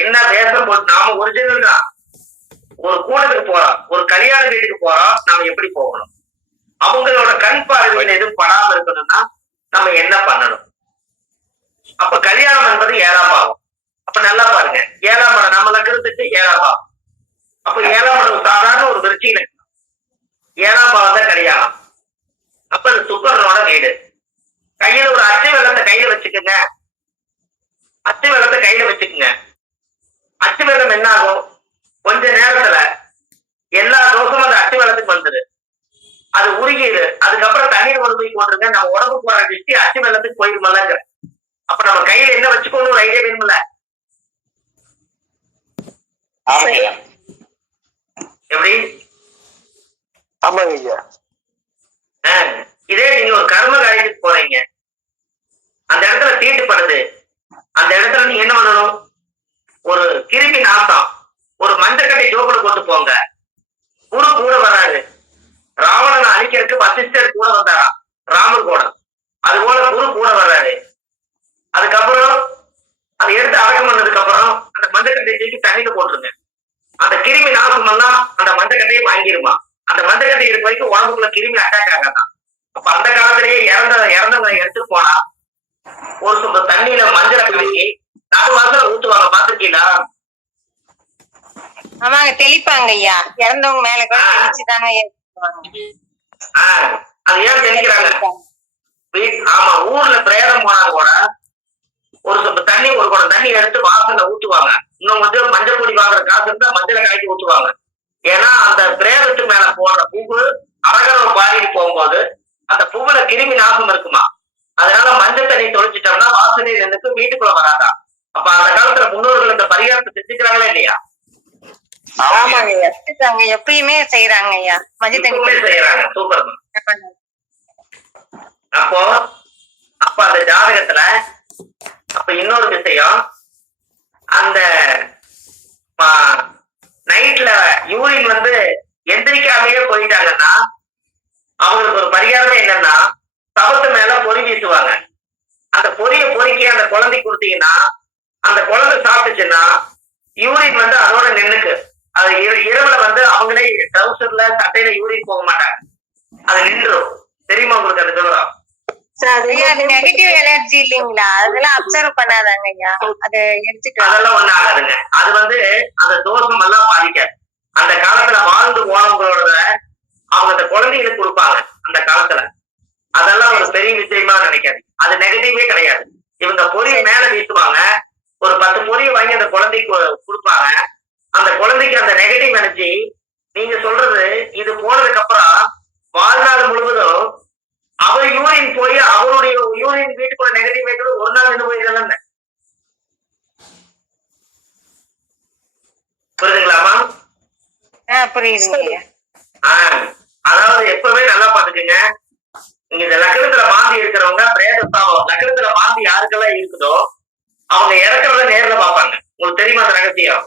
என்ன வேஷம் போட்டு நாம ஒரிஜினல் தான். ஒரு கூட்டத்துக்கு போறோம், ஒரு கல்யாண வீட்டுக்கு போறோம், நாம எப்படி போகணும்? அவங்களோட கண் பார்வையில் எதுவும் படாம இருக்கணும்னா நம்ம என்ன பண்ணணும்? அப்ப கல்யாணம் என்பது 7ஆம் பாவம். அப்ப நல்லா பாருங்க, 7ஆம் இடம் நம்ம லக்னத்துக்கு 7ஆம் பாவம். அப்ப 7ஆம் இடம் சாதாரண ஒரு விருச்சிக லக்னம், 7ஆம் பாவம் தான் கல்யாணம். அப்ப அது சுக்கரனோட வீடு. கையில ஒரு அச்சு வெள்ளத்தை கையில வச்சுக்கோங்க, அச்சு வெள்ளத்தை கையில வச்சுக்கோங்க. அச்சு வெள்ளம் என்ன ஆகும்? கொஞ்ச நேரத்துல எல்லா தோஷமும் அந்த அச்சு வெள்ளத்துக்கு வந்துரு, அது உருகிடு. அதுக்கப்புறம் தண்ணீர் கொண்டு போய் போட்டுருங்க, நம்ம உடம்பு போற டிஸ்டி அச்சு வெள்ளத்துக்கு போயிருமல்லங்க. அப்ப நம்ம கையில என்ன வச்சுக்கணும் ஒரு ஐடியா வேணும்ல? எப்படி? இதே நீங்க ஒரு கர்ம காரியத்துக்கு போறீங்க, அந்த இடத்துல தீட்டுப்படுது, அந்த இடத்துல நீங்க என்ன பண்ணணும்? ஒரு கிருமி நாசம், ஒரு மஞ்சக்கட்டை ஜோப்புல போட்டு போங்க. குரு கூட வராரு, ராவணனை அழிக்கிறதுக்கு வசிஷ்டர் கூட வந்தாரா, ராமர் கூட. அது போல குரு கூட வர்றாரு. அதுக்கப்புறம் அதை எடுத்து அடக்கம் பண்ணதுக்கு அப்புறம் அந்த மஞ்சக்கட்டையை தூக்கி தண்ணியில போட்டுருங்க. அந்த கிருமி நாசம் எல்லாம் அந்த மஞ்சக்கட்டையை வாங்கிருமா. அந்த மஞ்சக்கட்டை இருக்க வரைக்கும் உடம்புக்குள்ள கிருமி அட்டாக் ஆகாதான். அப்ப அந்த காலத்திலேயே இறந்தவங்க எடுத்துட்டு போனா ஒரு சொம்பு தண்ணியில மஞ்சளை கலக்கி நடுவாசல ஊத்துவாங்க, பாத்துருக்கீங்களா? ஆமாங்க, தெளிப்பாங்க ஐயா. இறந்தவங்க மேல கூட தெளிச்சுதாங்க. அது ஏன் தெளிக்கிறாங்க? ஆமா, ஊர்ல பிரேதம் போனா கூட ஒரு சொம்பு தண்ணி, ஒரு குடம் தண்ணி எடுத்து வாசல்ல ஊத்துவாங்க. இன்னும் கொஞ்சம் மஞ்சள் பொடி வாங்குற காசு இருந்தா மஞ்சளை காய்ச்சி ஊத்துவாங்க. ஏன்னா அந்த பிரேதத்து மேல போடுற பூவு அரகரவை பாடிட்டு போகும்போது அந்த பூவுல கிருமி நாசம் இருக்குமா. அதனால மஞ்சள் தண்ணி தொலைச்சிட்டோம்னா வாசனை எனக்கு வீட்டுக்குள்ள வராதா. அப்ப அந்த காலத்துல முன்னோர்கள் இந்த பரிகாரத்தை செஞ்சுக்கிறாங்களா இல்லையா? எப்பயுமே செய்யறாங்க ஐயா, மஞ்சள் தண்ணி செய்யறாங்க. சூப்பர். அப்போ அப்ப அந்த ஜாதகத்துல அப்ப இன்னொரு விஷயம், அந்த நைட்ல யூரின் வந்து எந்திரிக்காமையே போயிட்டாங்கன்னா அவங்களுக்கு ஒரு பரிகாரமே என்னன்னா, சவத்து மேல பொறி வீசுவாங்க. அந்த பொரிய பொறிக்கி அந்த குழந்தை கொடுத்தீங்கன்னா அந்த குழந்தை சாப்பிட்டுச்சுன்னா யூரின் வந்து அதோட நின்னுக்கு. அது இரவுல வந்து அவங்களே ட்ரௌசர்ல சட்டையில யூரின் போக மாட்டாங்க, அது நின்றுடும். தெரியுமா உங்களுக்கு அந்த விவரம்? நெகட்டிவ் எனர்ஜி இல்லைங்களா, அதெல்லாம் அப்சர்வ் பண்ணாதாங்க ஐயா, அதை எடுத்துட்டு அதெல்லாம் ஒண்ணு ஆகாதுங்க. அது வந்து அந்த தோஷம் எல்லாம் பாதிக்காது. அந்த காலத்துல வாழ்ந்து போனவங்களோட அவங்க அந்த குழந்தைகளுக்கு கொடுப்பாங்க அந்த காலத்துல. அதெல்லாம் ஒரு பெரிய விஷயமா நினைக்காது, அது நெகட்டிவே கிடையாது. இவங்க பொரிய மேல வீசுவாங்க, ஒரு 10 பொரிய வாங்கி அந்த குழந்தைக்கு கொடுப்பாங்க. அந்த குழந்தைக்கு அந்த நெகட்டிவ் எனர்ஜி நீங்க சொல்றது இது போனதுக்கு அப்புறம் வாழ்நாள் முழுவதும் அவர் யூரின் போய் அவருடைய யூரின் வீட்டுக்குள்ள நெகட்டிவ் வைக்கிறது ஒரு நாள் நின்று போயிருந்தாங்க. புரியுதுங்களாமா? புரியுதுங்க. அதாவது எப்பவுமே நல்லா பாத்துக்கங்க, நீங்க இந்த லக்னத்துல மாந்தி இருக்கிறவங்க பிரேதஸ்தாபம் லக்னத்துல மாந்தி யாருக்கெல்லாம் இருக்குதோ அவங்க இறக்குறத நேர்ல பாப்பாங்க. உங்களுக்கு தெரியுமா அந்த ரகசியம்?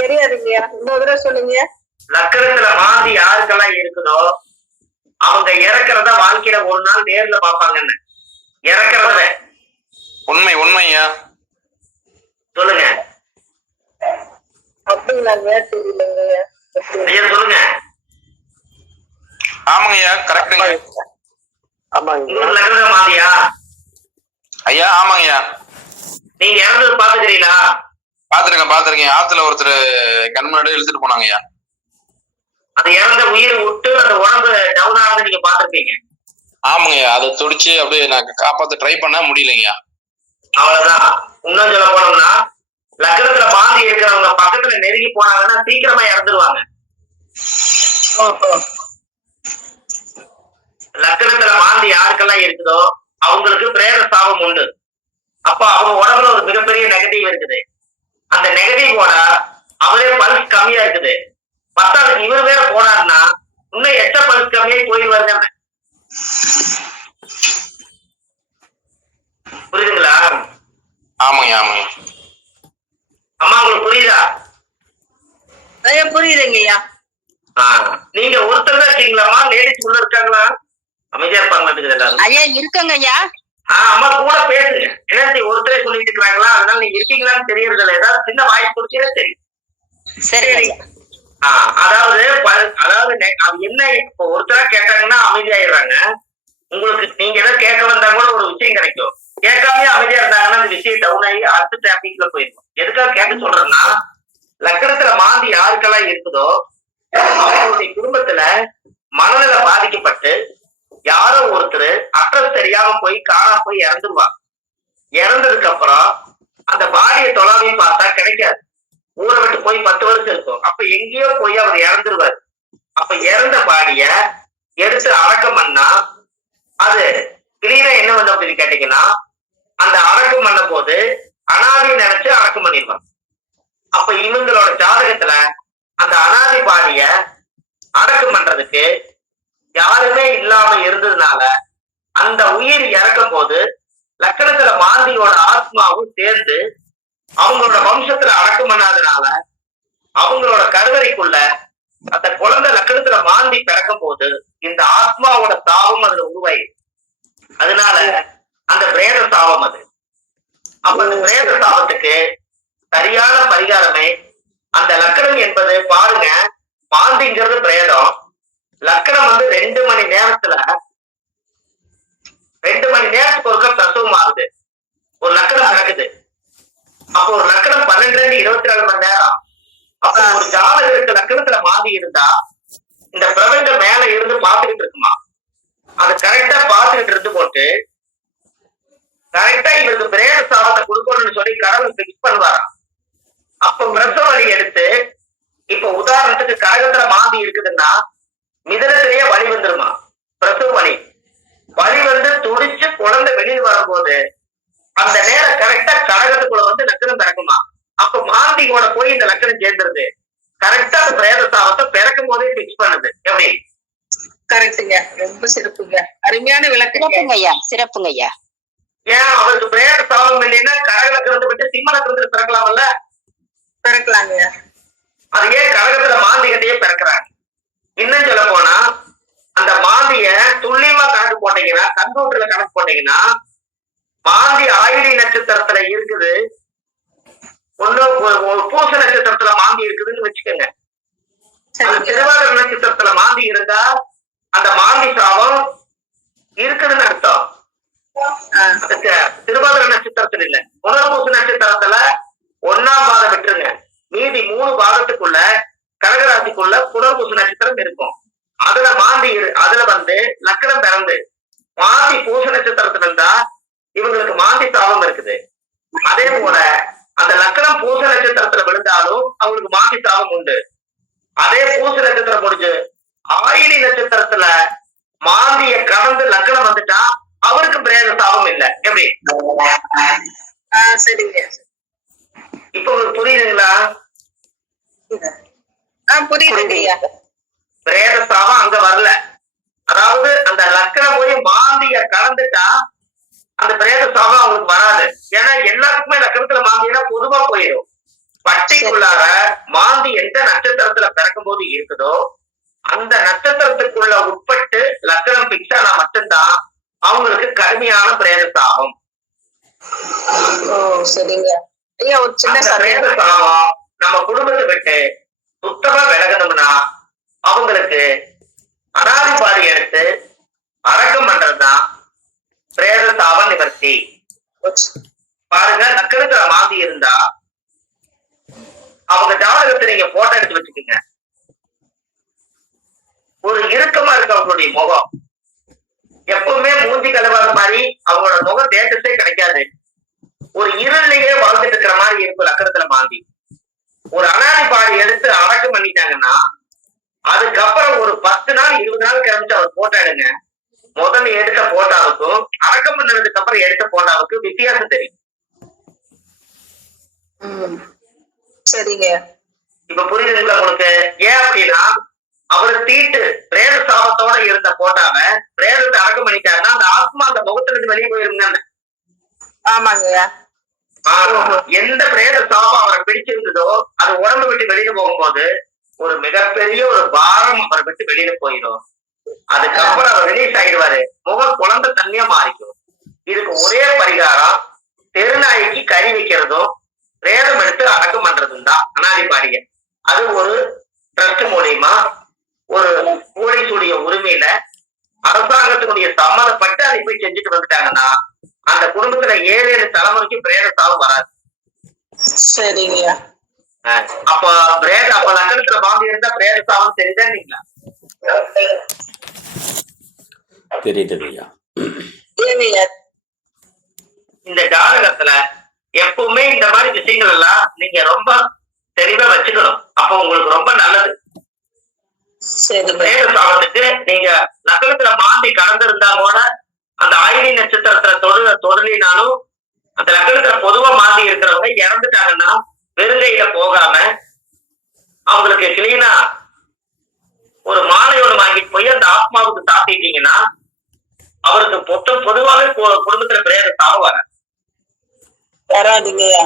தெரியாதுங்கய்யா, இன்னொரு தடவை சொல்லுங்க. லக்னத்துல மாந்தி யாருக்கெல்லாம் இருக்குதோ அவங்க இறக்குறத வாழ்க்கையில ஒரு நாள் நேர்ல பாப்பாங்கன்னு. இறக்குறத உண்மையா சொல்லுங்க. அப்படிங்களாங்க? தெரியலங்கய்யா. ஐயா சொல்லுங்க. ஆமாங்கய்யா, கரெக்டுங்க. உங்களுக்கு லக்னத்துல மாந்தியா? ஐயா ஆமாங்கய்யா. நீங்க இறந்தது பாத்துக்கிறீங்களா? பாத்துருக்கேன். ஆத்துல ஒருத்தர் கண் முன்னாடி இழுத்துட்டு போனாங்கய்யா. அது இறந்த உயிர் விட்டு அந்த உடம்பு டவுன் ஆனது நீங்க பாத்துருப்பீங்க. ஆமாங்கய்யா, அதை துடிச்சு அப்படியே நான் காப்பாத்த ட்ரை பண்ண முடியலைங்கய்யா. அவ்வளவுதான். இன்னும் சொல்ல போனோம்னா லக்னத்துல மாந்தி இருக்கிறவங்க பக்கத்துல நெருங்கி போனாங்கன்னா சீக்கிரமா இறந்துருவாங்க. லக்னத்துல மாந்தி யாருக்கெல்லாம் இருக்குதோ அவங்களுக்கு பிரேத சாபம் உண்டு. அப்ப அவங்க உடம்புல ஒரு மிகப்பெரிய நெகட்டிவ் இருக்குது. அந்த நெகட்டிவோட அவரே பல்ஸ் கம்மியா இருக்குது. பத்தாவது இவர் வேற போனாருன்னா இன்னும் எச்ச பல்ஸ் கம்மியாய் போயிடுவாருங்க. புரியுதுங்களா? ஆமாங்க. அம்மா உங்களுக்கு புரியுதா? புரியுதுங்கய்யா. நீங்க ஒருத்தர் தான் இருக்கீங்களாமா? லேடிஸ் உள்ள இருக்காங்களா? அமைதியா இருப்பாங்க எல்லாரும். ஐயா இருக்குங்க ஐயா. அம்மா கூட பேசுங்க. என்ன ஒருத்தரே சொல்லிட்டு இருக்காங்களா, அதனால நீங்க இருக்கீங்களான்னு தெரியறது இல்லை. ஏதாவது சின்ன வாய்ஸ் கொடுத்தீங்கன்னா சரி. சரி அதாவது அது என்ன, இப்போ ஒருத்தரா கேட்டாங்கன்னா அமைதியாயிடுறாங்க. உங்களுக்கு நீங்க ஏதாவது கேட்க வந்தா கூட ஒரு விஷயம் கிடைக்கும். கேட்காமயே அமைதியா இருந்தாங்கன்னா அந்த விஷயம் டவுன் ஆகி அடுத்த டாபிக்ல போயிருக்கும். எதுக்காக கேட்க சொல்றேன்னா, லக்கணத்துல மாந்தி யாருக்கெல்லாம் இருக்குதோ அவங்களுடைய குடும்பத்துல மனநிலை பாதிக்கப்பட்டு யாரோ ஒருத்தர் அட்ரஸ் தெரியாம போய் காணாம போய் இறந்துருவாங்க. இறந்ததுக்கு அப்புறம் அந்த பாடியை தொலாவி பார்த்தா கிடைக்காது. ஊரை விட்டு போய் 10 வருஷம் இருக்கும். அப்ப எங்கேயோ போய் அவர் இறந்துருவாரு. அப்ப இறந்த பாடிய எடுத்து அடக்கம் பண்ணா அது கிளீனா என்ன வந்து அப்படின்னு கேட்டீங்கன்னா, அந்த அடக்கம் பண்ண போது அனாதி நினைச்சு அடக்கம் பண்ணிடுவாங்க. அப்ப இவங்களோட ஜாதகத்துல அந்த அனாதி பாடிய அடக்கம் பண்றதுக்கு யாருமே இல்லாம இருந்ததுனால அந்த உயிர் இறக்கும் போது லக்கணத்துல மாந்தியோட ஆத்மாவும் சேர்ந்து அவங்களோட வம்சத்துல அடக்கம் பண்ணாதனால அவங்களோட கருவறைக்குள்ள அந்த குழந்தை லக்கணத்துல மாந்தி பிறக்கும் போது இந்த ஆத்மாவோட சாபம் அதுல உருவாயிடும். அதனால அந்த பிரேத சாபம் அது. அப்ப அந்த பிரேத சாபத்துக்கு சரியான பரிகாரமே அந்த லக்கணம் என்பது பாருங்க, மாந்திங்கிறது பிரேதம். லக்கணம் வந்து 2 மணி நேரத்துக்கு ஒருக்க பிரசவம் ஆகுது. ஒரு லக்கணம் நடக்குது. அப்போ ஒரு லக்கணம் 12-24 மணி நேரம். அப்ப ஒரு ஜாதகருக்கு லக்கணத்துல மாந்தி இருந்தா இந்த பிரபஞ்சம் மேல இருந்து பாத்துக்கிட்டு இருக்குமா, அது கரெக்டா பாத்துக்கிட்டு இருந்து போட்டு கரெக்டா இவருக்கு பிரேத சாபத்தை கொடுக்கணும்னு சொல்லி கடவுள் பிக்ஸ் பண்ணுவாராம். அப்ப பிரசவ வலி எடுத்து, இப்ப உதாரணத்துக்கு கடகத்துல மாந்தி இருக்குதுன்னா மிதனத்திலேயே வலி வந்துருமா, பிரசவ வலி வந்து துடிச்சு குழந்தை வெளியில் வரும்போது அந்த நேரம் கரெக்டா கடகத்துக்குள்ள வந்து லக்கணம் பிறக்குமா. அப்ப மாந்தியோட போய் இந்த லக்கணம் சேர்ந்துருது. கரெக்டா அந்த பிரேத சாபத்தை பிறக்கும் போதே பிக்ஸ் பண்ணுது. எப்படி? கரெக்டுங்க, ரொம்ப சிறப்புங்க, அருமையான விளக்குங்க. சிறப்புங்க ஐயா. ஏன் அவருக்கு பிரேத சாபம் இல்லைன்னா கடக லக்கணத்தை விட்டு சிம்ம லக்கணத்துல பிறக்கலாம்ல? பிறக்கலாங்க. அது ஏன் கடகத்துல மாந்தி கிட்டயே பிறக்கிறாங்க? இன்னும் சொல்ல போனா அந்த மாந்திய துல்லியமா கணக்கு போட்டீங்கன்னா, கம்ப்யூட்டர்ல கணக்கு போட்டீங்கன்னா, மாந்தி ஆயிலி நட்சத்திரத்துல இருக்குது, ஒரு பூச நட்சத்திரத்துல மாந்தி இருக்குதுன்னு வச்சுக்கோங்க. அந்த திருவாதிரை நட்சத்திரத்துல மாந்தி இருந்தா அந்த மாந்தி சாபம் இருக்குதுன்னு அர்த்தம். திருவாதிரை நட்சத்திரத்துல இல்ல, புனர்பூச நட்சத்திரத்துல 1ஆம் பாதம் விட்டுருங்க, மீதி 3 பாதத்துக்குள்ள கடகராசிக்குள்ள புனர்பூச நட்சத்திரம் இருக்கும். அதுல மாந்தி அதுல வந்து லக்கணம் பிறந்து மாந்தி பூச நட்சத்திரத்துல இருந்தா இவங்களுக்கு மாந்தி சாபம் இருக்குது. அதே போல அந்த லக்கணம் பூச நட்சத்திரத்துல விழுந்தாலும் அவங்களுக்கு மாந்தி சாபம் உண்டு. அதே பூச நட்சத்திரம் முடிஞ்சு ஆயிலி நட்சத்திரத்துல மாந்திய கடந்து லக்கணம் வந்துட்டா அவருக்கு பிரேத சாபம் இல்லை. எப்படி? சரிங்க. இப்ப உங்களுக்கு புரியுதுங்களா? புரியுதுங்க. பிரேத சாபம் அங்க வரல. அதாவது அந்த லக்கணம் போய் மாந்திய கலந்துட்டா அந்த பிரேத சாபம் அவங்களுக்கு வராது. ஏன்னா எல்லாத்துக்குமே லக்கணத்துல மாந்தினா பொதுவா போயிடும். பட்டிக்குள்ளார மாந்தி எந்த நட்சத்திரத்துல பிறக்கும் போது இருக்குதோ அந்த நட்சத்திரத்துக்குள்ள உட்பட்டு லக்கணம் பிக்ஸ் ஆனா மட்டும்தான் அவங்களுக்கு கடுமையான பிரேத சாபம். சரிங்க ஐயா, ஒரு சின்ன பிரேத சாபம் நம்ம குடும்பத்தை விட்டு சுத்தமா விலகணும்னா அவங்களுக்கு அனாதி பாடி எடுத்து அடக்கம் பண்றதுதான் பிரேத சாப நிவர்த்தி. பாருங்க, லக்கணத்துல மாந்தி இருந்தா அவங்க ஜாதகத்தை நீங்க போட்டோ எடுத்து வச்சுக்கோங்க. ஒரு இறுக்கமா இருக்கு அவங்களுடைய முகம், எப்பவுமே மூஞ்சி கலவாத மாதிரி அவங்களோட முகம் தேட்டஸே கிடைக்காது. ஒரு இருளையே வாழ்ந்துட்டு இருக்கிற மாதிரி இருக்கும் லக்கணத்துல மாந்தி. ஒரு அனாதி பாடி எடுத்து அடக்கம் பண்ணிட்டாங்கன்னா அதுக்கப்புறம் ஒரு 10 நாள் 20 நாள் கிளம்பிச்சு அவர் போட்டோ எடுங்க. முதல்ல எடுத்த போட்டாவுக்கும் அடக்கம் பண்ணதுக்கு அப்புறம் எடுத்த போட்டாவுக்கும் வித்தியாசம் தெரியும். சரிங்க, இப்ப புரியுதுங்களா உங்களுக்கு? ஏன் அப்படின்னா அவரு தீட்டு பிரேத சாபத்தோட இருந்த போட்டாவ பிரேதத்தை அடக்கம் பண்ணிட்டாருன்னா அந்த ஆத்மா அந்த முகத்துல இருந்து வெளியே போயிருங்க. ஆமாங்க. எந்த பிரேத சாபம் அவரை பிடிச்சிருந்ததோ அது உடம்பு விட்டு வெளியில போகும்போது ஒரு மிகப்பெரிய ஒரு பாரம் அவரை விட்டு வெளியில போயிடும். அதுக்கப்புறம் அவர் ரிலீஸ் ஆயிடுவாரு. முகம் குழந்தை தன்மையா மாறிக்கும். இதுக்கு ஒரே பரிகாரம் தெருநாய்க்கு கறி வைக்கிறதும் பிரேதம் எடுத்து அடக்கம் பண்றதும் தான் அனாதிபாடிய. அது ஒரு ட்ரஸ்ட் மூலியமா ஒரு போலீஸுடைய உரிமையில அரசாங்கத்தினுடைய சம்மதப்பட்டு அதை போய் செஞ்சுட்டு வந்துட்டாங்கன்னா அந்த குடும்பத்துல 7 தலைமுறைக்கு பிரேத சாவு வராது. சரிங்கய்யா. அப்ப அப்ப லக்கணத்துல பாம்பு இருந்தா பிரேத சாவம் தெரியுதா இல்லைங்களா? தெரியுதுங்கய்யா. இந்த ஜாதகத்துல எப்பவுமே இந்த மாதிரி விஷயங்கள் எல்லாம் நீங்க ரொம்ப தெளிவா வச்சுக்கணும். அப்ப உங்களுக்கு ரொம்ப நல்லது. பிரேத சாபத்துக்கு நீங்க லக்னத்துல மாந்தி கலந்திருந்தா கூட அந்த ஆயிலி நட்சத்திரத்துல தொடலினாலும் அந்த லக்னத்துல பொதுவா மாந்தி இருக்கிறவங்க இறந்துட்டாங்கன்னா வெறுங்கையில போகாம அவங்களுக்கு கிளீனா ஒரு மாலையோடு வாங்கிட்டு போய் அந்த ஆத்மாவுக்கு சாப்பிட்டீங்கன்னா அவருக்கு பொதுவாகவே குடும்பத்துல பிரேத சாபம் வராதுங்கய்யா.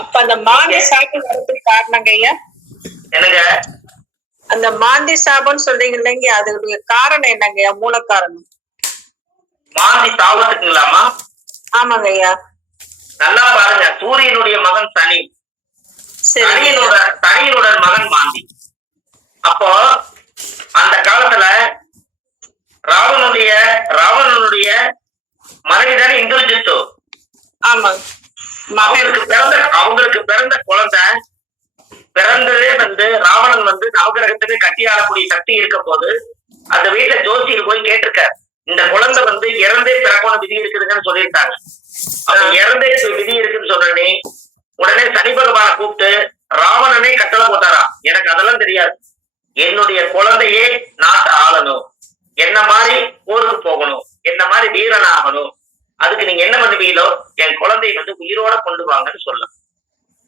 அப்ப அந்த மாந்தி சாபம் வரதுக்கு காரணங்க ஐயா என்னங்க? அந்த மாந்தி சாபம்னு சொல்றீங்க இல்லைங்க, அதோடைய காரணம் என்னங்கய்யா? மூல காரணம் மாந்தி சாபத்துக்குங்களாமா? ஆமாங்க ஐயா. நல்லா பாருங்க, சூரியனுடைய மகன் சனி, சனியினுடன் மகன் மாந்தி. அப்போ அந்த காலத்துல ராவணனுடைய மனைவிதானே இந்திரஜித்து. ஆமாங்க. அவங்களுக்கு பிறந்த குழந்தை பிறந்ததே ராவணன் நவகிரகத்துக்கு கட்டி ஆளக்கூடிய சக்தி இருக்க போது அந்த வீட்டுல ஜோசியர் போய் கேட்டிருக்காரு, இந்த குழந்தை இறந்தே பிறக்கணும் விதி இருக்குதுன்னு சொல்லியிருக்காங்க. அவங்க இறந்தே விதி இருக்குன்னு சொன்னே உடனே சனி பகவானை கூப்பிட்டு ராவணனே கட்டளை போட்டாராம், எனக்கு அதெல்லாம் தெரியாது, என்னுடைய குழந்தையே நாட்டை ஆளணும், என்ன மாதிரி போருக்கு போகணும், என்ன மாதிரி வீரன் ஆகணும், அதுக்கு நீங்க என்ன பண்ணுவீங்களோ என் குழந்தைய உயிரோட கொண்டு வாங்கன்னு சொல்லலாம்.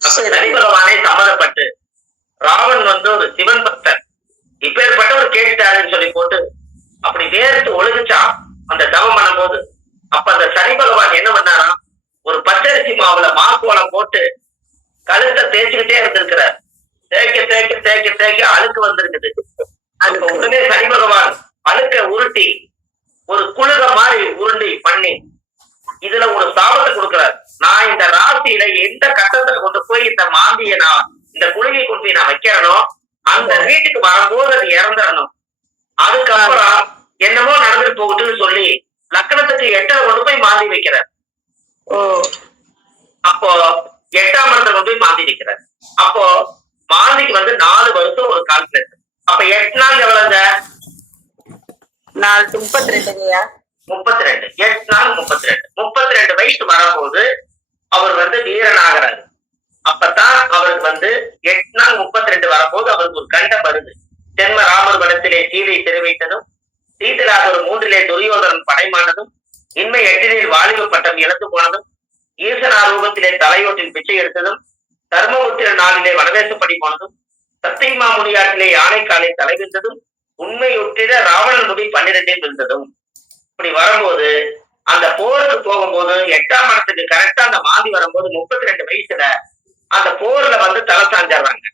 சனி பகவானே சம்மதப்பட்டு ராவன் ஒரு சிவன் பக்தர் இப்பேற்பட்ட ஒரு கேட்டாருன்னு சொல்லி போட்டு அப்படி வேர்த்து ஒழுகுச்சான் அந்த தவம் பண்ணும் போது. அப்ப அந்த சனி பகவான் என்ன பண்ணாராம், ஒரு பச்சரிசி மாவுல மாக்கோலம் போட்டு கழுத்தை தேய்ச்சிக்கிட்டே இருந்திருக்கிறார். தேய்க்க தேய்க்க தேய்க்க தேய்க்க அழுக்கு வந்திருக்குது. அதுக்கு உடனே சனி பகவான் அழுக்க உருட்டி ஒரு குழுக மாதிரி உருண்டி பண்ணி இதுல ஒரு சாபத்தை கொடுக்கிறார். நான் இந்த ராசியில எந்த கட்டத்துல கொண்டு போய் இந்த மாந்திய நான் இந்த குழுகை கொண்டு போய் நான் வைக்கிறனோ அந்த வீட்டுக்கு வரும்போது அது இறந்துடணும், அதுக்கப்புறம் என்னமோ நடந்துட்டு போகுதுன்னு சொல்லி லக்னத்துக்கு 8 கொண்டு போய் மாந்தி வைக்கிறார். அப்போ 8ஆம் இடத்துல கொண்டு போய் மாந்தி வைக்கிறார். அப்போ மாந்திக்கு 4 வருஷம் ஒரு கால்குலேஷன். அப்ப 8 நாள் எவ்வளவுங்க? 32. 32. 8 நாள் 32 வயசு வரும்போது அவர் வீரன் ஆகிறாரு. அப்பதான் அவருக்கு 8 நாள் 32 வரும்போது அவருக்கு ஒரு கண்டம் வருது. ஜென்ம ராமர் வனத்திலே சீதை தெரிவித்ததும், சீதராக 3 துரியோதனன் படைமானதும், இன்மை 8 வாலிப பட்டம் இழந்து போனதும், ஈசனா ரூபத்திலே தலையோட்டில் பிச்சை எடுத்ததும், தர்மபுத்திர நாளிலே வனவேசப்படி போனதும், சத்தியமா முடியாட்டிலே யானைக்காலை தலைவித்ததும், உண்மை ஒற்றிட ராவணன் முடி 12 விழுந்ததும். இப்படி வரும்போது அந்த போருக்கு போகும்போது 8ஆம் இடத்துக்கு கரெக்டா அந்த மாந்தி வரும்போது 32 வயசுல அந்த போர்ல தலை சாஞ்சாடுறாங்க.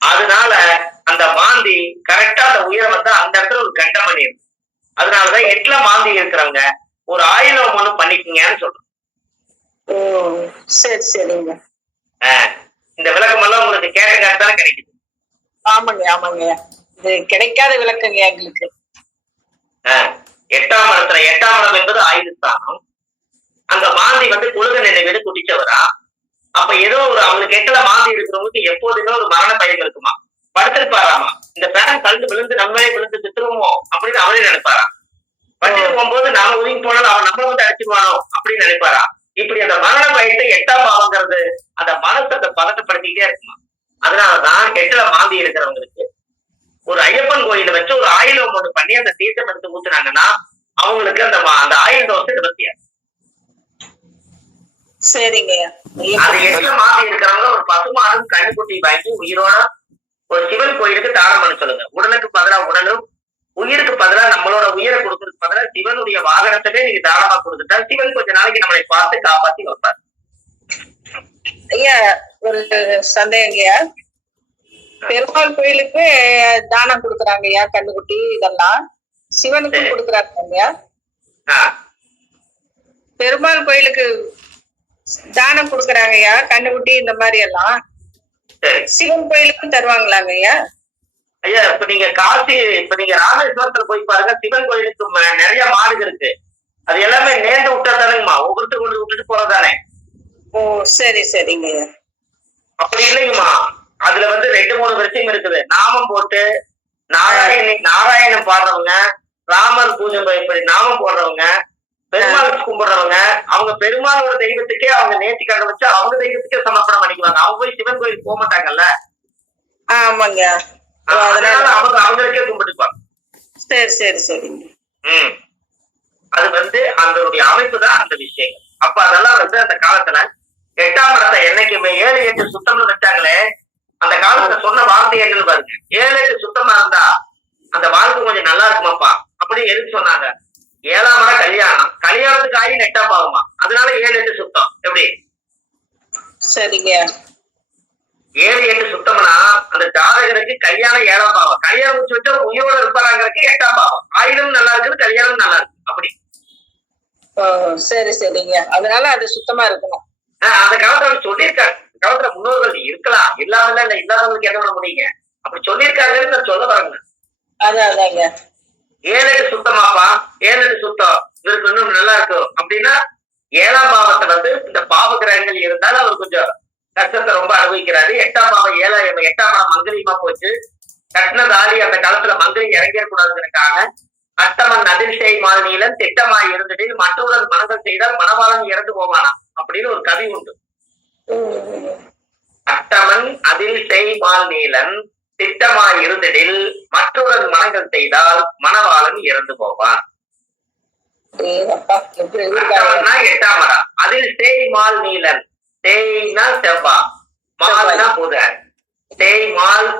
அதனால அந்த மாந்தி கரெக்டா அந்த உயரம் அந்த இடத்துல ஒரு கண்டம் பண்ணிருக்கு. அதனாலதான் 8ல மாந்தி இருக்கிறவங்க ஒரு ஆயுதம் ஒண்ணு பண்ணிக்கீங்கன்னு சொல்றோம். சரி சரிங்க. இந்த விளக்கம் எல்லாம் உங்களுக்கு கேட்டதானே கிடைக்குது? ஆமாங்க ஆமாங்க, இது கிடைக்காத விளக்கங்க எங்களுக்கு. 8ஆம் இடத்துல 8ஆம் இடம் என்பது ஆயுதஸ்தானம். அங்க மாந்தி குழுக நினைவு குடிச்சவரா. அப்ப ஏதோ ஒரு அவங்களுக்கு 8ல மாந்தி இருக்கிறவங்களுக்கு எப்போதுமே ஒரு மரண பயம் இருக்குமா, படுத்திருப்பாராமா, இந்த பேரன் கலந்து விழுந்து நம்மளே விழுந்து சித்துருவோமோ அப்படின்னு அவரே நினைப்பாரா. படுத்து போகும்போது நாம ஒதுங்கி போனாலும் அவன் நம்மள அடிச்சிருவானோ அப்படின்னு நினைப்பாரா. இப்படி அந்த மரண பயத்தை 8ஆம் பாவங்கிறது அந்த மனசை பதட்டப்படுத்திக்கிட்டே இருக்குமா. அதனாலதான் 8ல மாந்தி இருக்கிறவங்களுக்கு ஒரு ஐயப்பன் கோயில வச்சு ஒரு ஆயுதம் ஒண்ணு பண்ணி அந்த தீர்த்தம் எடுத்து ஊத்துனாங்கன்னா அவங்களுக்கு அந்த ஆயுத தோசை நிவர்த்தியா. சரிங்க. அது 8ல மாந்தி இருக்கிறவங்க ஒரு பசுமாடும் கண்ணுக்குட்டி வாங்கி உயிரோட ஒரு சிவன் கோயிலுக்கு தானம் பண்ண சொல்லுங்க. உடலுக்கு பதிலா உடலும், உயிருக்கு பதிலா நம்மளோட உயிரை கொடுக்கறதுக்கு பதிலா சிவனுடைய வாகனத்தவே நீங்க தானமா கொடுத்துட்டா சிவன் கொஞ்ச நாளைக்கு நம்மளை பார்த்து காப்பாத்தி வைப்பார். ஐயா ஒரு சந்தேகங்கய்யா, பெருமாள் கோயிலுக்கு தானம் கொடுக்குறாங்க ஐயா, கண்ணுக்குட்டி இதெல்லாம் சிவனுக்கும் கொடுக்குறாங்க ஐயா. ஆஹ் பெருமாள் கோயிலுக்கு தானம் கொடுக்கறாங்க ஐயா, கண்ணுக்குட்டி இந்த மாதிரி எல்லாம். சரி சிவன் கோயிலுக்கும் தருவாங்களாங்க ஐயா? ஐயா, இப்ப நீங்க ராமேஸ்வரத்துல போய் பாருங்க, சிவன் கோயிலுக்கு நிறைய மாடுகள் இருக்கு. அது எல்லாமே நேர்ந்து விட்டா தானேங்கம்மா, ஒவ்வொருத்தர் கொண்டு விட்டுட்டு போறதானே. ஓ சரி சரிங்க ஐயா. அப்படி இல்லைங்கம்மா, அதுல 2-3 விஷயம் இருக்குது. நாமம் போட்டு நாராயணம் பாடுறவங்க, ராமர் பூஜை இப்படி நாமம் போடுறவங்க, பெருமாள் கும்பிடுறவங்க, அவங்க பெருமாளோட தெய்வத்துக்கே அவங்க நேர்த்திக்காக வச்சு அவங்க தெய்வத்துக்கே சமர்ப்பணம் பண்ணிக்குவாங்க. அவங்க போய் சிவன் கோயிலுக்கு போக மாட்டாங்கல்ல. ஆமாங்க. அதனால அவங்க அவங்களுக்கே கும்பிட்டுக்குவாங்க. சரி சரி சரிங்க. அது அதனுடைய அமைப்பு தான் அந்த விஷயங்கள். அப்ப அதெல்லாம் அந்த காலத்துல 8ஆம் இடத்தை என்னைக்குமே 7-8 சுத்தம்னு வச்சாங்களே, அந்த காலத்துல சொன்ன வார்த்தை என்னன்னு பாருங்க. 7-8 சுத்தமா இருந்தா அந்த வாழ்க்கை கொஞ்சம் நல்லா இருக்குமாப்பா அப்படி எதுக்கு சொன்னாங்க. 7ஆம் இடம் கல்யாணத்துக்கு ஆகி 8ஆம் பாவமா, அதனால 7-8 சுத்தம். எப்படி? சரிங்க. 7-8 சுத்தம்னா அந்த ஜாதகருக்கு கல்யாணம் 7ஆம் பாவம், கல்யாணம் முடிச்சு வச்சா உயிரோட இருப்பாங்கிறதுக்கு 8ஆம் பாவம், ஆயுதம் நல்லா இருக்குது, கல்யாணம் நல்லா இருக்கு. அப்படி சரி சரிங்க. அதனால அது சுத்தமா இருக்கணும். அந்த காலத்துல சொல்லியிருக்காங்க. காலத்துல முன்னோர்கள் இருக்கலாம், இல்லாமல இல்ல, இல்லாதவங்களுக்கு என்ன பண்ண முடியுங்க, அப்படி சொல்லியிருக்காங்கன்னு நான் சொல்ல வரேங்க. அதாங்க 7-8 சுத்தமாப்பா, 7-8 சுத்தம் இவருக்கு இன்னும் நல்லா இருக்கும் அப்படின்னா 7ஆம் பாவத்தை இந்த பாவ கிரகங்கள் இருந்தாலும் அவர் கொஞ்சம் கஷ்டத்தை ரொம்ப அனுபவிக்கிறாரு. 8ஆம் பாவம் 8ஆம் பாவம் மங்கலியமா போச்சு. கட்டின தாலி அந்த காலத்துல மங்கலி இறங்கிடக்கூடாதுங்கிறதுக்காக அட்டமன் அதிர்ஷ்டை மாநிலம் திட்டமாய் இருந்துட்டு மற்றவுடன் மனங்கள் செய்தால் மணவாளன் இறந்து போவானாம் அப்படின்னு ஒரு கவி உண்டு. அட்டமன் அதிர்ஷ்டை மாநிலன் திட்டமாய் இருந்திடில் மற்றவுடன் மனங்கள் செய்தால் மணவாளன் இறந்து போவான். 8ஆம் இடம். அதில் தேய் மால் நீலன், தேய்னா செவ்வா, மால்னா புதன். தேய் மால்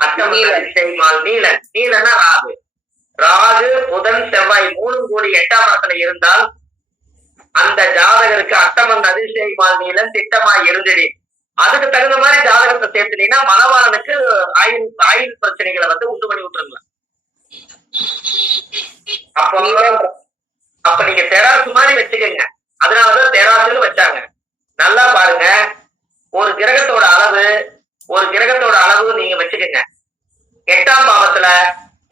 அட்டமன் தேய் மால் நீலன், நீலன்னா ராகு. ராகு புதன் செவ்வாய் 3 கூடி 8ஆம் இடத்துல இருந்தால் அந்த ஜாதகருக்கு அட்டமன் அதிசய மால் நீலன் திட்டமாய் இருந்திடு. அதுக்கு தகுந்த மாதிரி ஜாதகத்தை சேர்த்துட்டீங்கன்னா மணவாளனுக்கு ஆயுள் பிரச்சனைகளை உண்டு பண்ணி விட்டுருங்களா. அப்ப நீங்க தெராசு மாதிரி வச்சுக்கோங்க. அதனாலதான் தெராசுன்னு வச்சாங்க. நல்லா பாருங்க, ஒரு கிரகத்தோட அளவு நீங்க வச்சுக்கோங்க. 8ஆம் பாவத்துல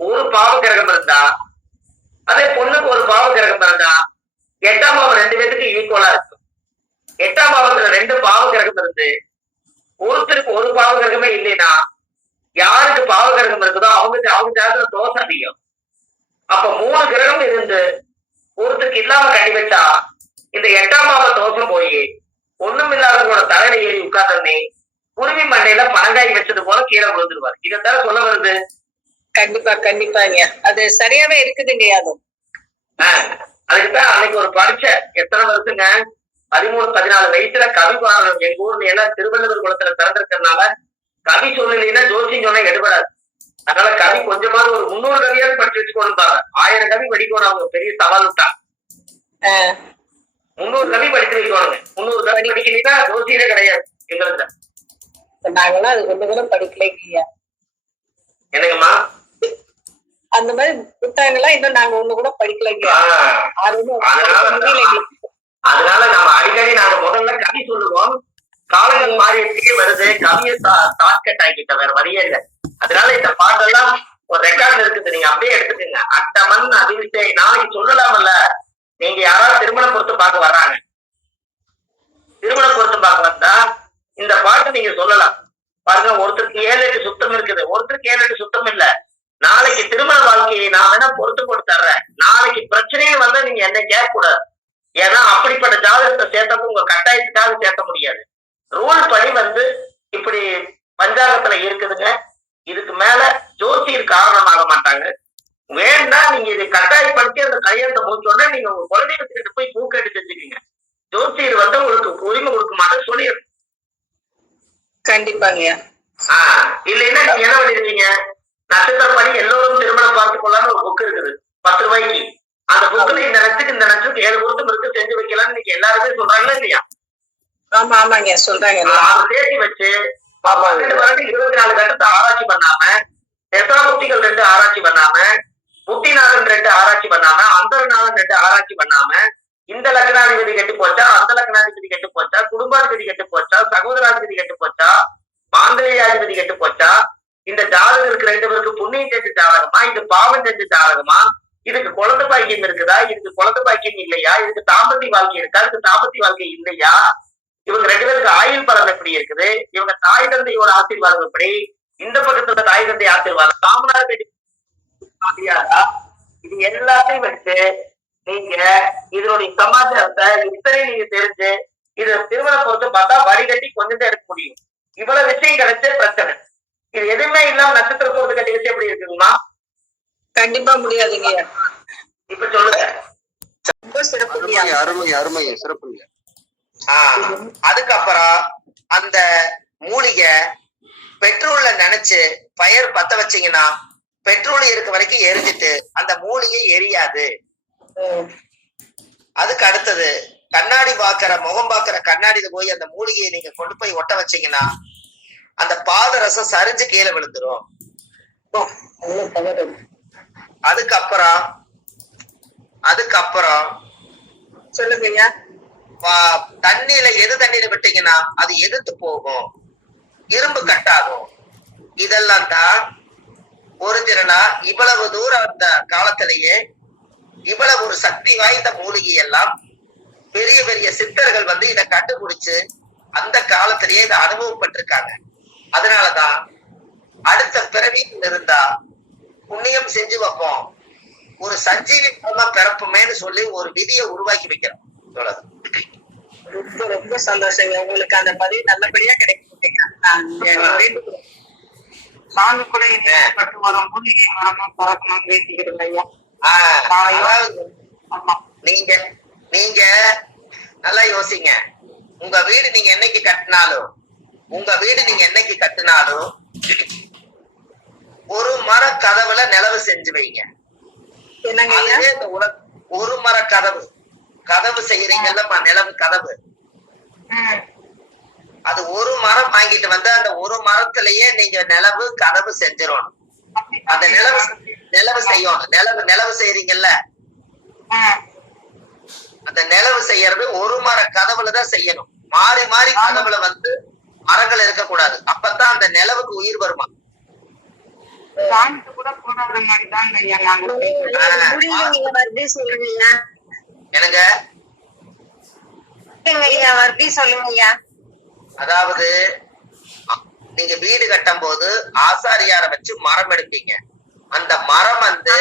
ஒரு பாவ கிரகம் இருந்தா, அதே பொண்ணுக்கு ஒரு பாவ கிரகம் இருந்தா 8ஆம் பாவம் 2 பேருக்கு ஈக்குவலா இருக்கும். 8ஆம் பாவத்துல 2 பாவ கிரகம் இருந்து ஒருத்தருக்கு ஒரு பாவ கிரகமே இல்லைன்னா யாருக்கு பாவ கிரகம் இருக்குதோ அவங்க ஜாதகத்துல தோஷம் அதிகம். அப்ப 3 கிரகம் இருந்து ஒருத்தருக்கு இல்லாம கட்டி வச்சா இந்த 8ஆம் பாவ தோஷம் போய் ஒண்ணும் இல்லாதவங்களோட தலையில ஏறி உட்கார்ந்தே குருவி மண்டையில பனங்காய் வச்சது போல கீழே விழுந்துருவார். இதைத்தான் சொல்ல வருது. கண்டிப்பா கண்டிப்பாங்க, அது சரியாவே இருக்குதுங்க. அதுக்குதான் அன்னைக்கு ஒரு படிச்ச எத்தனை வருஷங்க, 13-14 வயசுல கவி பாடணும். எங்க ஊர்ல எல்லாம் திருவள்ளுவர் குளத்துல பிறந்திருக்கிறதுனால கவி சொல்லலைன்னா ஜோசியம் சொன்னா எடுபடாது. அதனால கவி கொஞ்சமாவது ஒரு 300 கவியாவது படிச்சு வச்சுக்கணும் பாரு. 1000 கவி படிக்கணும். அவங்க பெரிய சவால் விட்டா 300 கவி படிச்சு வைக்கணுங்க. 300 கவி படிக்கலைன்னா ஜோசியரே கிடையாது எங்களுக்கு. நாங்களாம் அது ஒண்ணு கூட படிக்கலைங்க. என்னங்கம்மா? அந்த மாதிரி புத்தகங்கள்லாம் இன்னும் நாங்க ஒண்ணு கூட படிக்கலைங்க. அதனால நம்ம அடிக்கடி நாங்க முதல்ல கவி சொல்லுவோம். காலங்கள் மாறிட்டே வருது, கவியை ஷார்ட்கட் ஆக்கிட்ட, வேற வழியே இல்லை. அதனால இந்த பாட்டெல்லாம் ஒரு ரெக்கார்டு இருக்குது, நீங்க அப்படியே எடுத்துக்கோங்க. அட்டமன் அதிர்ஷ்டை நாளைக்கு சொல்லலாமல்ல. நீங்க யாராவது திருமண பொருத்து பார்க்க வர்றாங்க, திருமண பொருத்து பார்க்க வந்தா இந்த பாட்டு நீங்க சொல்லலாம். பாருங்க, ஒருத்தருக்கு 7-8 சுத்தம் இருக்குது, ஒருத்தருக்கு 7-8 சுத்தம் இல்ல. நாளைக்கு திருமண வாழ்க்கையை நான் வேணா பொறுத்து போட்டு தர்றேன். நாளைக்கு பிரச்சனைன்னு வந்தா நீங்க என்ன கேட்க கூடாது. ஏன்னா அப்படிப்பட்ட ஜாதகத்தை சேர்த்தப்ப உங்க கட்டாயத்துக்காக சேர்க்க முடியாது. ரூல் படி இப்படி பஞ்சாங்கத்துல இருக்குதுங்க. இதுக்கு மேல ஜோசியர் காரணமாக மாட்டாங்க. வேணா நீங்க இதை கட்டாயப்படுத்தி அந்த கல்யாணத்தை முடிச்சோடனே நீங்க உங்க குழந்தைகிட்ட போய் பூக்கெட்டு செஞ்சுக்கீங்க. ஜோசியர் உங்களுக்கு உரிமை கொடுக்க மாட்டேன்னு சொல்லிடுறேன். கண்டிப்பாங்க. இல்லைன்னா நீங்க என்ன பண்ணிருவீங்க, நட்சத்திரப்படி எல்லோரும் திருமணம் பார்த்து கொள்ளாம ஒரு புக் இருக்குது 10 ரூபாய்க்கு. அந்த புக்ல இந்த நட்சத்திரத்துக்கு 7 பொருத்தம் இருக்கு, செஞ்சு வைக்கலாம்னு இன்னைக்கு எல்லாருமே சொல்றாங்களா இல்லையா? ஆமா ஆமாங்க சொல்றாங்க. அதை சேர்த்து வச்சு 12 வருடம் 24 கட்டத்தை ஆராய்ச்சி பண்ணாம, தசாபுக்திகள் 2 ஆராய்ச்சி பண்ணாம, புத்திநாதன் 2 ஆராய்ச்சி பண்ணாம, அந்தரநாதன் 2 ஆராய்ச்சி பண்ணாம, இந்த லக்னாதிபதி கெட்டு போச்சா, அந்த லக்னாதிபதி கெட்டு போச்சா, குடும்பாதிபதி கெட்டு போச்சா, சகோதராதிபதி கெட்டு போச்சா, மாங்கல்யாதிபதி கெட்டு போச்சா, இந்த ஜாதகருக்கு 2 பேருக்கு புண்ணியம் செஞ்ச ஜாதகமா, இது பாவம் செஞ்ச ஜாதகமா, இதுக்கு குழந்தை பாக்கியம் இருக்குதா, இதுக்கு குழந்தை பாக்கியம் இல்லையா, இதுக்கு தாம்பத்திய வாழ்க்கை இருக்கா, இதுக்கு தாம்பத்திய வாழ்க்கை இல்லையா, இவங்க 2 பேருக்கு ஆயுள் பலம் எப்படி இருக்குது, இவங்க தாய் தந்தையோட ஆசீர்வாதம் எப்படி, இந்த பக்கத்துல தாய் தந்தை ஆசீர்வாதம், சாமனார் முடியாதா, இது எல்லாத்தையும் வச்சு நீங்க இதனுடைய சமாச்சாரத்தை இத்தனை நீங்க தெரிஞ்சு இது திருமண பொறுத்து பார்த்தா வடிகட்டி கொஞ்சம் தான் எடுக்க முடியும். இவ்வளவு விஷயம் கிடைச்ச பிரச்சனை. இது எதுவுமே இல்லாம நட்சத்திர பொறுத்து கட்டி வச்சு எப்படி இருக்குங்களா? கண்டிப்பா முடியாதுங்க. இப்ப சொல்லுங்க. ரொம்ப சிறப்பு. அருமை அருமை சிறப்புங்க. அதுக்கப்புறம் அந்த மூலிகை பெட்ரோல்ல நினைச்சு பயர் பத்த வச்சீங்கன்னா பெட்ரோல் இருக்க வரைக்கும் எரிஞ்சிட்டு அந்த மூலிகை எரியாது. அதுக்கு அடுத்தது கண்ணாடி பாக்குற முகம் பாக்குற கண்ணாடியில போய் அந்த மூலிகையை நீங்க கொண்டு போய் ஒட்ட வச்சீங்கன்னா அந்த பாதரசம் சரிஞ்சு கீழே விழுந்துரும். அதுக்கப்புறம் சொல்லுங்க. தண்ணியில தண்ணியில விட்டீங்கன்னா அது எதிர்த்து போகும், இரும்பு கட்டாகும். இதெல்லாம் தான் ஒரிஜினலா இவ்வளவு தூரம் அந்த காலத்திலேயே இவ்வளவு ஒரு சக்தி வாய்ந்த மூலிகை எல்லாம் பெரிய பெரிய சித்தர்கள் வந்து இதை கண்டுபிடிச்சு அந்த காலத்திலேயே இதை அனுபவப்பட்டிருக்காங்க. அதனாலதான் அடுத்த பிறவியில் இருந்தா புண்ணியம் செஞ்சு வைப்போம், ஒரு சஞ்சீவி மூலமா பிறப்புமேன்னு சொல்லி ஒரு விதியை உருவாக்கி வைக்கிறோம். ரொம்ப ரொம்ப சந்தோஷங்க. உங்களுக்கு அந்த பதிவு நல்லபடியா கிடைக்கும். நாங்க கூட பட்டு வரும் மூலிகை மரமா பறக்கணும்னு வேண்டிக்கிறோம் ஐயா. நீங்க நல்லா யோசிங்க. உங்க வீடு நீங்க என்னைக்கு கட்டினாலும் ஒரு மர கதவுல நிலவு செஞ்சு வைங்க. ஒரு மர கதவு செய்யறீங்கல்ல, நிலவு கதவு, அது ஒரு மரம் வாங்கிட்டு வந்து அந்த ஒரு மரத்திலேயே நீங்க நிலவு கதவு செஞ்சிடணும். அந்த நிலவு செய்யணும். நிலவு செய்யறீங்கல்ல, அந்த நிலவு செய்யறது ஒரு மர கதவுலதான் செய்யணும். மாறி மாறி கதவுல வந்து மரங்கள் இருக்கக்கூடாது. அப்பதான் அந்த நிலவுக்கு உயிர் வருமா. எனக்கு அதாவது நீங்க வீடு கட்டும் போது ஆசாரியார வச்சு மரம் எடுப்பீங்க. அந்த மரம் வந்து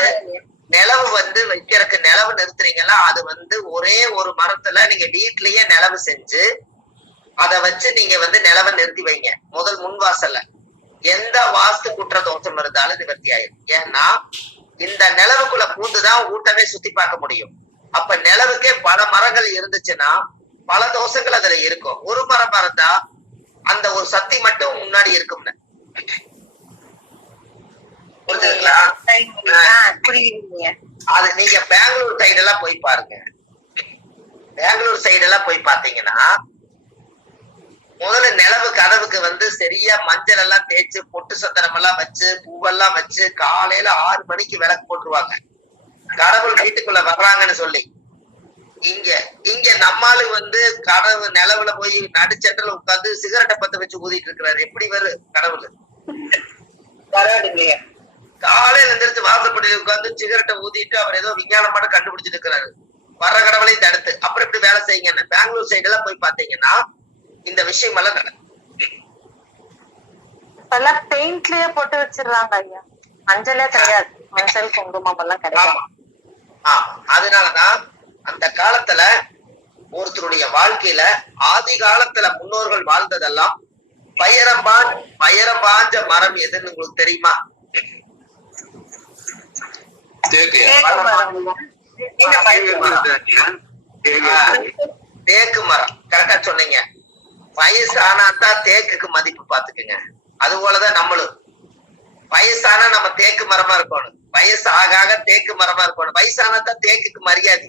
நிலவு வந்து வைக்கிறதுக்கு நிலவு நிறுத்துறீங்களா, அது வந்து ஒரே ஒரு மரத்துல நீங்க வீட்லயே நிலவு செஞ்சு அதை வச்சு நீங்க வந்து நிலவை நிறுத்தி வைங்க. முதல் முன்வாசல்ல எந்த வாஸ்து குற்ற தோஷம் இருந்தாலும் நிவர்த்தி ஆயிடும். ஏன்னா இந்த நிலவுக்குள்ள பூந்துதான் ஊட்டவே சுத்தி பார்க்க முடியும். அப்ப நிலவுக்கே பல மரங்கள் இருந்துச்சுன்னா பல தோஷங்கள் அதுல இருக்கும். ஒரு மரம் இருந்தா அந்த ஒரு சக்தி மட்டும் முன்னாடி இருக்கும்னு புரிஞ்சுங்களா? அது நீங்க பெங்களூர் சைடு எல்லாம் போய் பாருங்க. பெங்களூர் சைடு எல்லாம் போய் பாத்தீங்கன்னா முதல்ல நிலவு கதவுக்கு வந்து சரியா மஞ்சள் எல்லாம் தேய்ச்சு பொட்டு சந்தனம் எல்லாம் வச்சு பூவெல்லாம் வச்சு காலையில 6 மணிக்கு விளக்கு போட்டுருவாங்க, கடவுள் வீட்டுக்குள்ள வர்றாங்கன்னு சொல்லி. இங்க நம்மாலு வந்து கடவு நிலவுல போய் நடுச்சென்றுல உட்கார்ந்து சிகரெட்டை பத்த வச்சு ஊதிட்டு இருக்கிறாரு. எப்படி வரும் கடவுள்? காலையில எந்திரிச்சு வாசப்படியில உட்கார்ந்து சிகரெட்டை ஊதிட்டு அவர் ஏதோ விஞ்ஞானம் மட்டும் கண்டுபிடிச்சிட்டு இருக்கிறாரு. வர்ற கடவுளையும் தடுத்து அப்புறம் இப்படி வேலை செய்யுங்க. பெங்களூர் சைடு எல்லாம் போய் பாத்தீங்கன்னா இந்த விஷயம் எல்லாம் நடக்கும். பெயிண்ட்லயே போட்டு வச்சிருக்காங்க ஐயா, மஞ்சளே கிடையாது, மஞ்சள் குங்குமம் எல்லாம் கிடையாது. அதனாலதான் அந்த காலத்துல ஒருத்தருடைய வாழ்க்கையில ஆதி காலத்துல முன்னோர்கள் வாழ்ந்ததெல்லாம் பயரம் பாஞ்ச மரம் எதுன்னு உங்களுக்கு தெரியுமா? தேக்கு மரம். கரெக்டா சொன்னீங்க. வயசு ஆனாதான் தேக்குக்கு மதிப்பு பாத்துக்குங்க. அது போலதான் நம்மளும் வயசானா நம்ம தேக்கு மரமா இருக்கணும், வயசு ஆக ஆக தேக்கு மரமா இருக்கணும். வயசானாதான் தேக்குக்கு மரியாதை.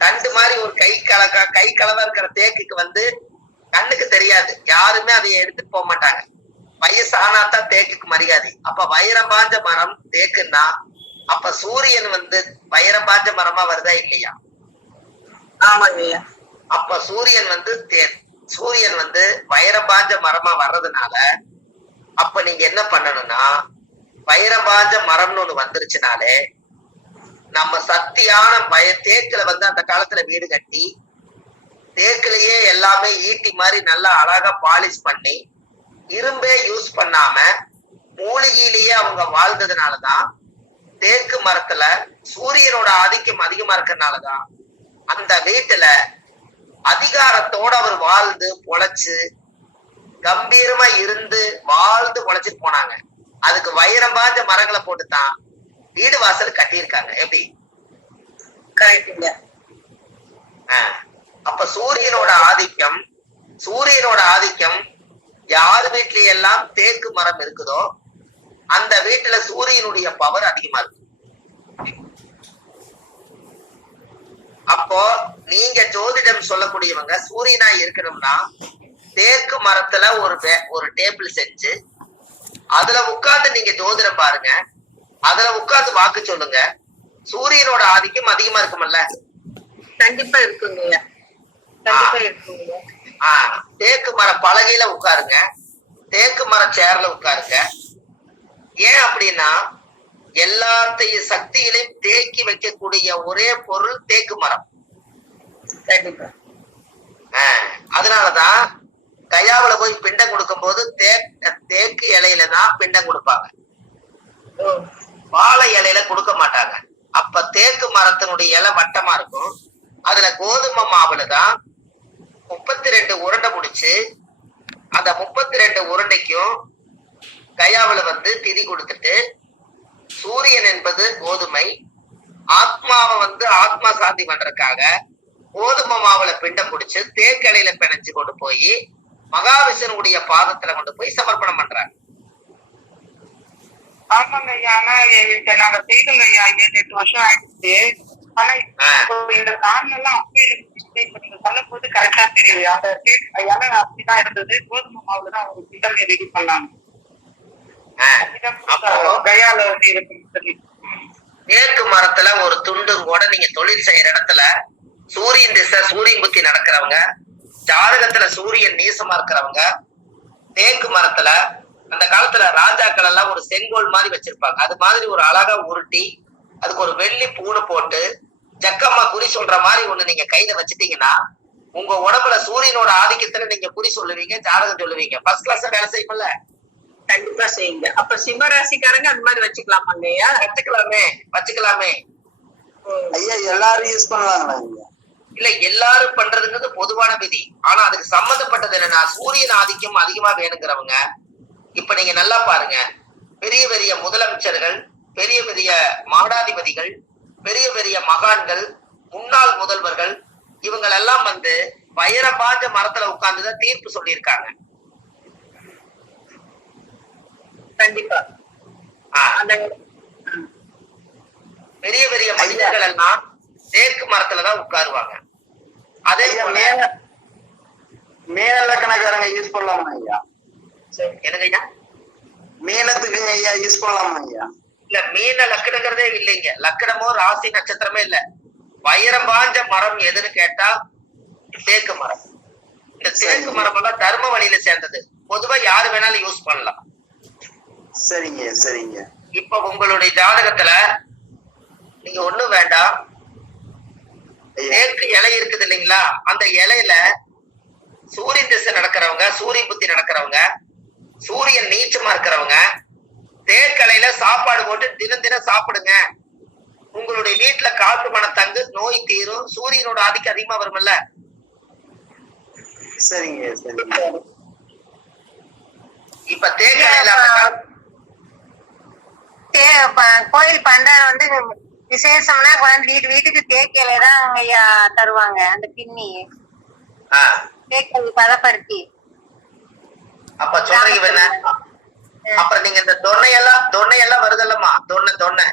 தண்டு மாதிரி ஒரு கை கலவா இருக்கிற தேக்குக்கு வந்து கண்ணுக்கு தெரியாது, யாருமே அதை எடுத்துட்டு போக மாட்டாங்க. வயசு ஆனாதான் தேக்குக்கு மரியாதை. அப்ப வைரம் பாஞ்ச மரம் தேக்குன்னா அப்ப சூரியன் வந்து வைரம் பாஞ்ச மரமா வருதா இல்லையா? ஆமாங்க ஐயா. அப்ப சூரியன் வந்து வைரம் பாஞ்ச மரமா வர்றதுனால அப்ப நீங்க என்ன பண்ணணும்னா, வைரம் பாஞ்ச மரம்னு ஒண்ணு வந்துருச்சுனாலே நம்ம சக்தியான தேக்குல வந்து அந்த காலத்துல வீடு கட்டி தேக்குலயே எல்லாமே ஈட்டி மாதிரி நல்லா அழகா பாலிஷ் பண்ணி இரும்பே யூஸ் பண்ணாம மூலிகையிலேயே அவங்க வாழ்ந்ததுனாலதான் தேக்கு மரத்துல சூரியனோட ஆதிக்கம் அதிகமா இருக்கிறதுனாலதான் அந்த வீட்டுல அதிகாரத்தோட அவர் வாழ்ந்து பொழைச்சு கம்பீரமா இருந்து வாழ்ந்து பொழைச்சிட்டு போனாங்க. அதுக்கு வைரம் பாஞ்ச மரங்களை போட்டுதான் வீடு வாசல் கட்டியிருக்காங்க. எப்படி? கரெக்டுங்க. அப்ப சூரியனோட ஆதிக்கம் யார் வீட்ல எல்லாம் தேக்கு மரம் இருக்குதோ அந்த வீட்டுல சூரியனுடைய பவர் அதிகமா இருக்கு. அப்போ நீங்க ஜோதிடம் சொல்லக்கூடியவங்க சூரியனா இருக்கணும்னா தேக்கு மரத்துல ஒரு டேபிள் செஞ்சு அதுல உட்கார்ந்து நீங்க ஜோதிடம் பாருங்க, அதுல உட்கார்ந்து வாக்கு சொல்லுங்க. சூரியனோட ஆதிக்கம் அதிகமா இருக்குமல்ல? கண்டிப்பா இருக்குங்க. கண்டிப்பா இருக்குங்க. தேக்கு மர பலகையில உட்காருங்க, தேக்கு மர சேர்ல உட்காருங்க. ஏன் அப்படின்னா எல்லாத்தையும் சக்திகளையும் தேக்கி வைக்கக்கூடிய ஒரே பொருள் தேக்கு மரம். கண்டிப்பா. அதனாலதான் கயாவுல போய் பிண்டம் கொடுக்கும் போது தேக்கு இலையில தான் பிண்டம் கொடுப்பாங்க, வாழை இலையில கொடுக்க மாட்டாங்க. அப்ப தேக்கு மரத்தினுடைய இலை வட்டமா இருக்கும். அதுல கோதுமை மாவுலதான் 32 உருண்டை முடிச்சு அந்த 32 உருண்டைக்கும் கயாவுல வந்து திதி கொடுத்துட்டு சூரியன் என்பது கோதுமை, ஆத்மாவை வந்து ஆத்மா சாந்தி பண்றதுக்காக கோதுமை மாவுல பிண்டம் பிடிச்சு தேக்கலையில பிணைச்சு கொண்டு போய் மகாவிஷ்ணுடைய பாதத்துல கொண்டு போய் சமர்ப்பணம் பண்றாங்க. ஆமாங்க ஐயா. ஆனா நாங்க செய்தோங்க ஐயா, 7-8 வருஷம் ஆயிடுச்சு. ஆனா இந்த காரணம் எல்லாம் அப்படியே இப்ப நீங்க சொல்லும் போது கரெக்டா தெரியுது. அந்த இலை அப்படிதான் இருந்தது. கோதுமை மாவுலதான் அவங்க பிண்டமே ரெடி பண்ணாங்க. கயால வந்து இருக்குன்னு சொல்லி தேக்கு மரத்துல ஒரு துண்டும் கூட நீங்க தொழில் செய்யற இடத்துல சூரியன் திசை சூரியன் புத்தி நடக்கிறவங்க, ஜாதகத்துல சூரியன் நீசமா இருக்கிறவங்க தேக்கு மரத்துல அந்த காலத்துல ராஜாக்கள் எல்லாம் ஒரு செங்கோல் மாதிரி வச்சிருப்பாங்க. அது மாதிரி ஒரு அழகா உருட்டி அதுக்கு ஒரு வெள்ளி பூணு போட்டு ஜக்கம்மா குறி சொல்ற மாதிரி ஒண்ணு நீங்க கையில வச்சுட்டீங்கன்னா உங்க உடம்புல சூரியனோட ஆதிக்கத்துல நீங்க குறி சொல்லுவீங்க, ஜாதகம் சொல்லுவீங்க. ஃபர்ஸ்ட் கிளாஸ் வேலை செய்யும்ல? கண்டிப்பா செய்யுங்க. அப்ப சிம்ம ராசிக்காரங்க அந்த மாதிரி வச்சுக்கலாமாங்க ஐயா? வச்சுக்கலாமே ஐயா. எல்லாரும் யூஸ் பண்ணலாங்களா? இல்ல, எல்லாரும் பண்றதுங்கிறது பொதுவான விதி. ஆனா அதுக்கு சம்மந்தப்பட்டது என்னன்னா சூரியன் ஆதிக்கம் அதிகமா வேணுங்கிறவங்க இப்ப நீங்க நல்லா பாருங்க, பெரிய பெரிய முதலமைச்சர்கள், பெரிய பெரிய மாடாதிபதிகள், பெரிய பெரிய மகான்கள், முன்னாள் முதல்வர்கள் இவங்களெல்லாம் வந்து வைரம் பாஞ்ச மரத்துல உட்கார்ந்துதான் தீர்ப்பு சொல்லியிருக்காங்க. கண்டிப்பா. பெரிய பெரிய மனிதர்கள் எல்லாம் தேக்கு மரத்துலதான் உட்காருவாங்க. அதே போல மீன லக்கணக்காரங்க யூஸ் பண்ணலாமா ஐயா? எனக்கு ஐயா மீனத்துக்கு ஐயா யூஸ் பண்ணலாமா ஐயா? இல்ல, மீன லக்கணங்கிறதே இல்லைங்க. லக்கணமோ ராசி நட்சத்திரமே இல்ல. வைரம் பாஞ்ச மரம் எதுன்னு கேட்டா தேக்கு மரம். இந்த தேக்கு மரம் எல்லாம் தர்ம வழியில சேர்ந்தது. பொதுவா யாரு வேணாலும் யூஸ் பண்ணலாம். சரிங்க சரிங்க. இப்ப உங்களுடைய ஜாதகத்துல நீங்க ஒண்ணும் வேண்டாம், தேக்கு இலை இருக்குது இல்லைங்களா, அந்த இலையில சூரியன் திசை நடக்கிறவங்க, சூரிய புத்தி நடக்கிறவங்க, சூரியன் நீச்சமா இருக்கிறவங்க தேக்கலையில சாப்பாடு போட்டு தினம் தினம் சாப்பிடுங்க. உங்களுடைய வீட்டுல காற்று மனம் தங்கு, நோய் தீரும், சூரியனோட ஆதிக்கம் அதிகமா வரும்ல. சரிங்க சரிங்க. இப்ப தேக்கலையில கோயில் பண்டாரம் வந்து விசேஷம்னா வீட்டுக்கு தேக்கையில தான் ஐயா தருவாங்க. அந்த பின்னி தேக்கை பதப்படுத்தி அப்ப சொல்றீங்க. அப்புறம் நீங்க இந்த தொன்னையெல்லாம் வருதல்லம்மா, தொன்னை